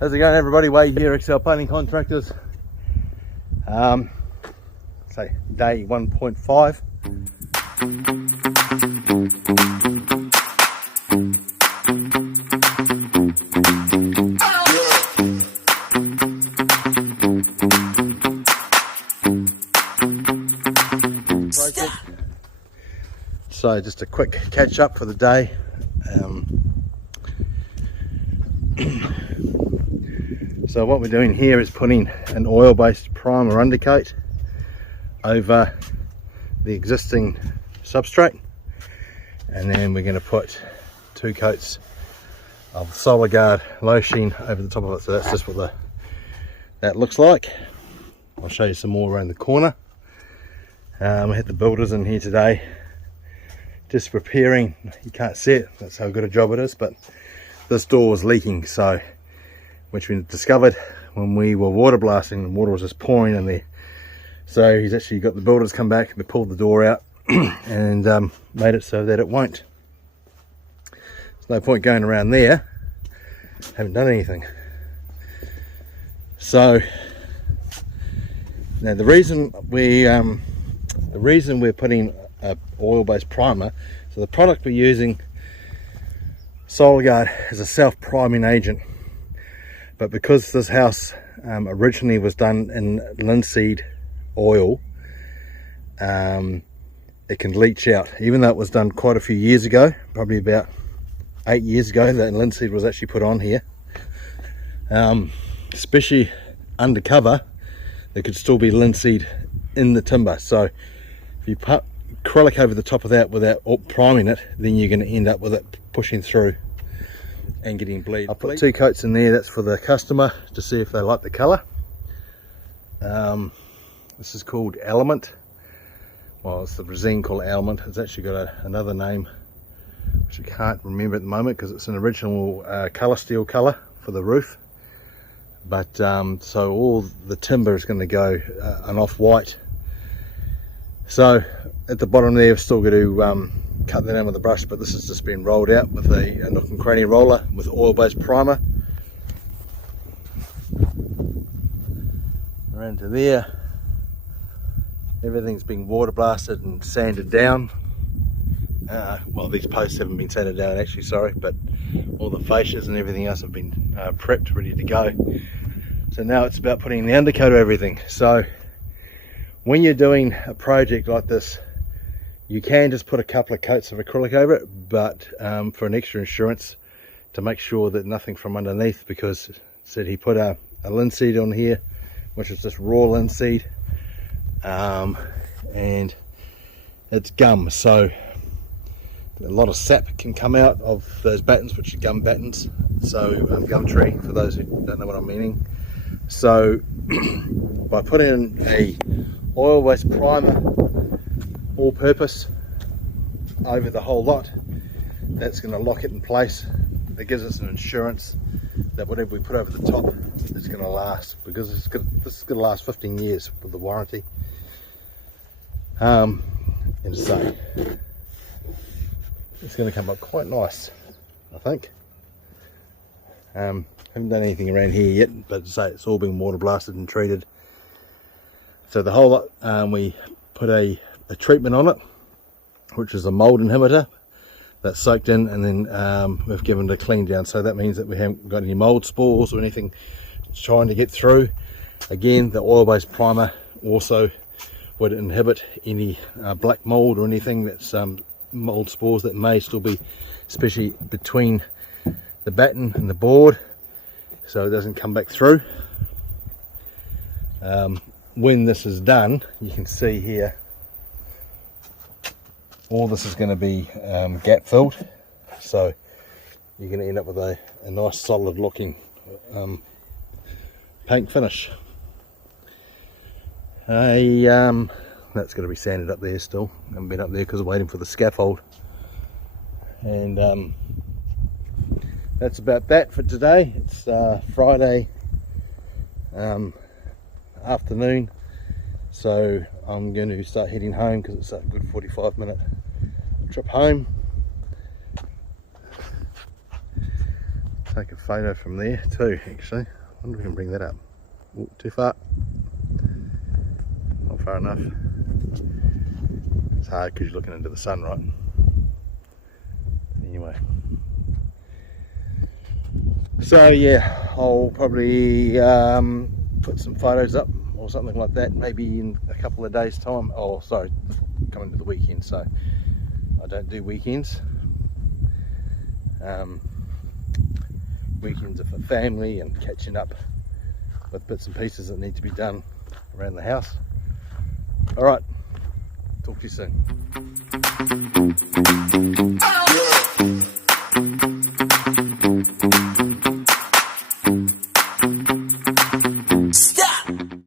How's it going, everybody? Wade here, XL Painting Contractors. Say day 1.5. So just a quick catch up for the day. So what we're doing here is putting an oil-based primer undercoat over the existing substrate, and then we're going to put 2 coats of Solar Guard low sheen over the top of it. So that's just what that looks like. I'll show you some more around the corner. I had the builders in here today just preparing. You can't see it, that's how good a job it is, but this door was leaking, so which we discovered when we were water blasting. The water was just pouring in there, so he's actually got the builders come back and they pulled the door out and made it so that it won't. There's no point going around there, haven't done anything. So now the reason we're putting a oil-based primer, so the product we're using, Solar Guard, is a self-priming agent, but because this house originally was done in linseed oil, it can leach out. Even though it was done quite a few years ago, probably about 8 years ago, that linseed was actually put on here, especially undercover, there could still be linseed in the timber. So if you put acrylic over the top of that without priming it, then you're going to end up with it pushing through and getting bleed. I put 2 coats in there. That's for the customer to see if they like the color. This is called Element. Well, it's the resin called Element. It's actually got another name which I can't remember at the moment because it's an original color steel color for the roof, but so all the timber is going to go an off-white. So at the bottom there, we've still got to cut that down with a brush, but this has just been rolled out with a nook and cranny roller with oil-based primer. Around to there, everything's been water blasted and sanded down. Well, these posts haven't been sanded down actually, sorry, but all the fascias and everything else have been prepped, ready to go. So now it's about putting the undercoat of everything. So when you're doing a project like this, you can just put a couple of coats of acrylic over it, but for an extra insurance, to make sure that nothing from underneath, because said he put a linseed on here, which is just raw linseed, and it's gum, so a lot of sap can come out of those battens, which are gum battens. So gum tree, for those who don't know what I'm meaning. So by putting in a oil-based primer, all purpose, over the whole lot, that's going to lock it in place. That gives us an insurance that whatever we put over the top is going to last, because this is going to last 15 years with the warranty. And so it's going to come up quite nice, I think. Haven't done anything around here yet, but to say it's all been water blasted and treated. So the whole lot, we put a treatment on it, which is a mold inhibitor that's soaked in, and then we've given it a clean down. So that means that we haven't got any mold spores or anything trying to get through. Again, the oil-based primer also would inhibit any black mold or anything that's mold spores that may still be, especially between the batten and the board, so it doesn't come back through. When this is done, you can see here, all this is going to be gap filled, so you're going to end up with a nice solid looking paint finish. That's going to be sanded up there still. I haven't been up there because I'm waiting for the scaffold. And that's about that for today. It's Friday afternoon, so I'm going to start heading home because it's a good 45-minute trip home. take a photo from there too, actually. I wonder if we can bring that up. Ooh, too far. Not far enough. It's hard because you're looking into the sun, right? Anyway. So yeah, I'll probably put some photos up or something like that, maybe in a couple of days' time. Oh, sorry, coming to the weekend, so I don't do weekends. Weekends are for family and catching up with bits and pieces that need to be done around the house. Alright, talk to you soon.